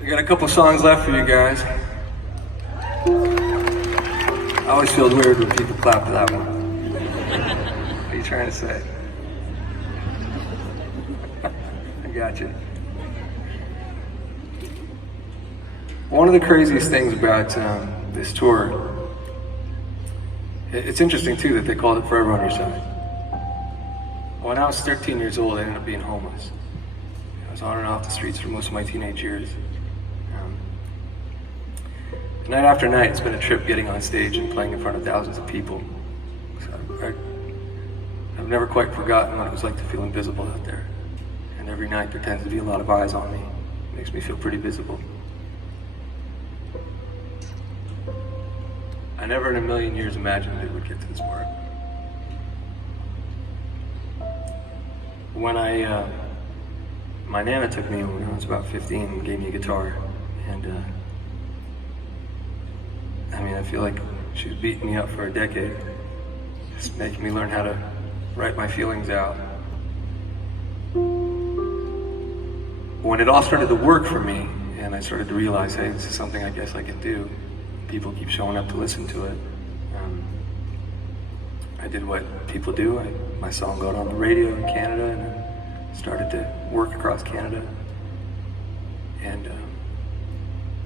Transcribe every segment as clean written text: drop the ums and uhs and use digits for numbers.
I got a couple songs left for you guys. I always feel weird when people clap to that one. What are you trying to say? I got you. One of the craziest things about this tour, it's interesting too that they called it Forever on Your Side. When I was 13 years old, I ended up being homeless. I was on and off the streets for most of my teenage years. Night after night, it's been a trip getting on stage and playing in front of thousands of people. So I've never quite forgotten what it was like to feel invisible out there. And every night there tends to be a lot of eyes on me. It makes me feel pretty visible. I never in a million years imagined it would get to this part. When my Nana took me when I was about 15 and gave me a guitar, and I feel like she was beating me up for a decade, just making me learn how to write my feelings out. When it all started to work for me, and I started to realize, hey, this is something I guess I can do, people keep showing up to listen to it, I did what people do. My song got on the radio in Canada, and I started to work across Canada. And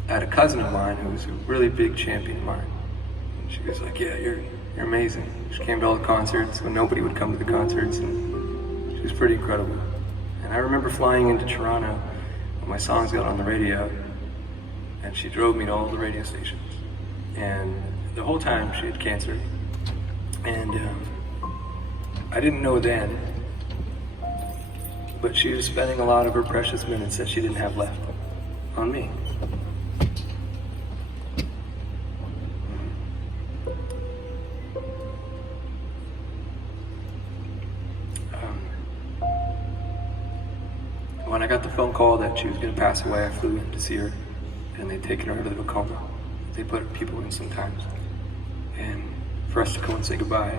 I had a cousin of mine who was a really big champion of mine. And she was like, yeah, you're amazing. She came to all the concerts when nobody would come to the concerts, and she was pretty incredible. And I remember flying into Toronto when my songs got on the radio, and she drove me to all the radio stations. And the whole time she had cancer. And I didn't know then, but she was spending a lot of her precious minutes that she didn't have left on me. When I got the phone call that she was going to pass away, I flew in to see her, and they'd taken her out of the coma. They put people in sometimes, and for us to go and say goodbye.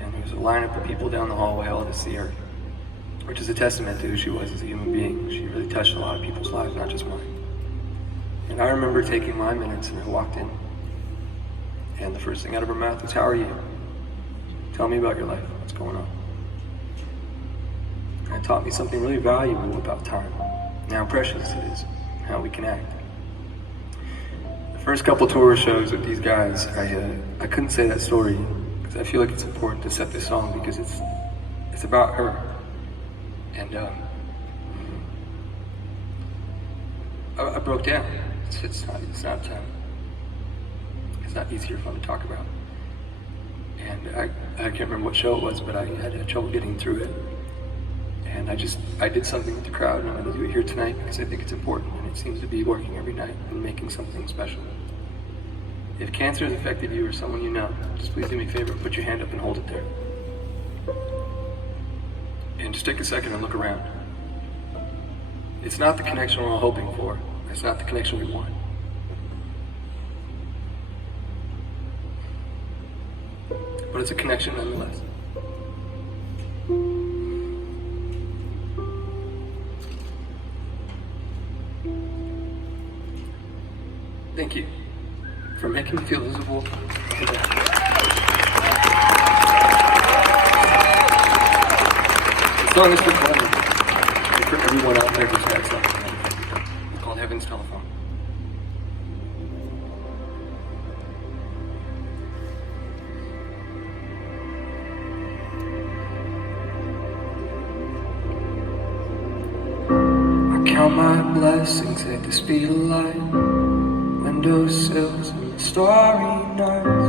And there was a lineup of people down the hallway all to see her, which is a testament to who she was as a human being. She really touched a lot of people's lives, not just mine. And I remember taking my minutes, and I walked in, and the first thing out of her mouth was, how are you? Tell me about your life, what's going on? And it taught me something really valuable about time, and how precious it is, and how we can act. The first couple tour shows with these guys, I couldn't say that story, because I feel like it's important to set this song, because it's about her. And I broke down. It's not easier for me to talk about. And I can't remember what show it was, but I had trouble getting through it. And I did something with the crowd, and I'm going to do it here tonight because I think it's important, and it seems to be working every night and making something special. If cancer has affected you or someone you know, just please do me a favor, put your hand up and hold it there. And just take a second and look around. It's not the connection we're all hoping for. It's not the connection we want. But it's a connection nonetheless. Thank you for making me feel visible today. The song is for Coleman, and for everyone out there who's had something. It's called Heaven's Telephone. I count my blessings at the speed of light. Windowsills and starry nights.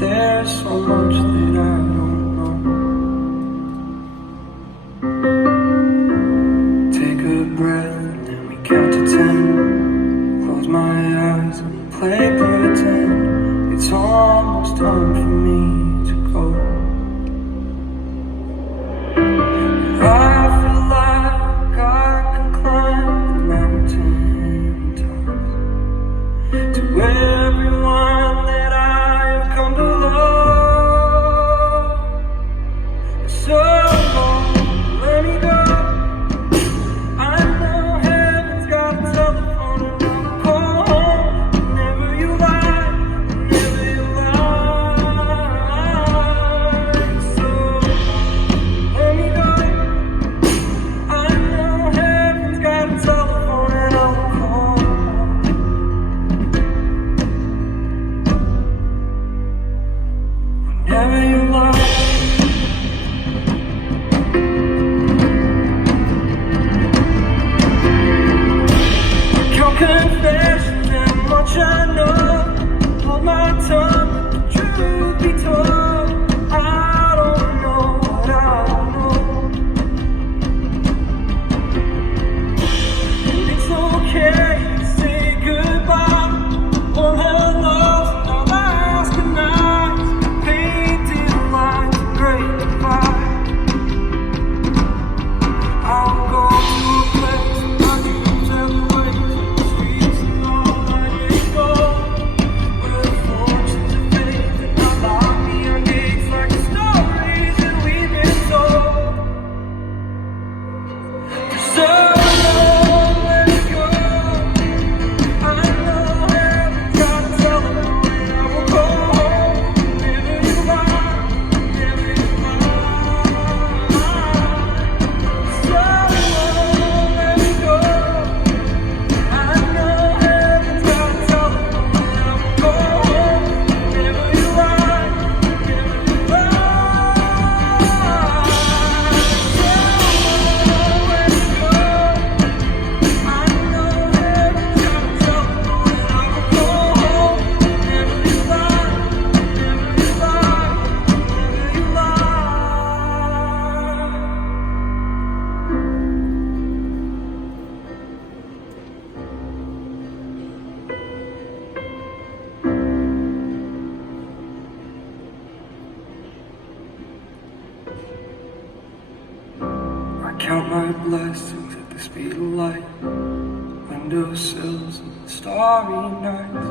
There's so much that I don't know. Take a breath and then we count to 10. Close my eyes and play pretend. It's almost time for me to go. I feel like I can climb the mountain tops. To everyone that I have come to love, count my blessings at the speed of light. Windowsills and starry nights.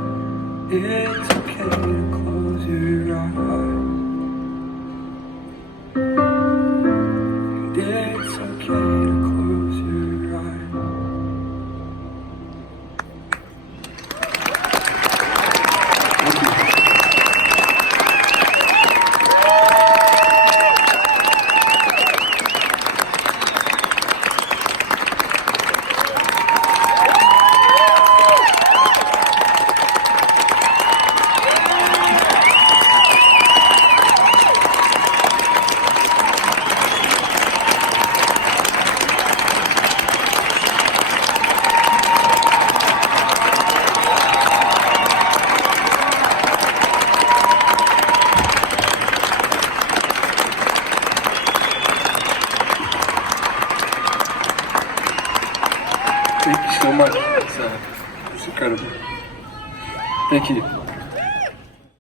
It's okay to close your eyes. And it's okay to close your eyes. Thank you so much. It's incredible. Thank you.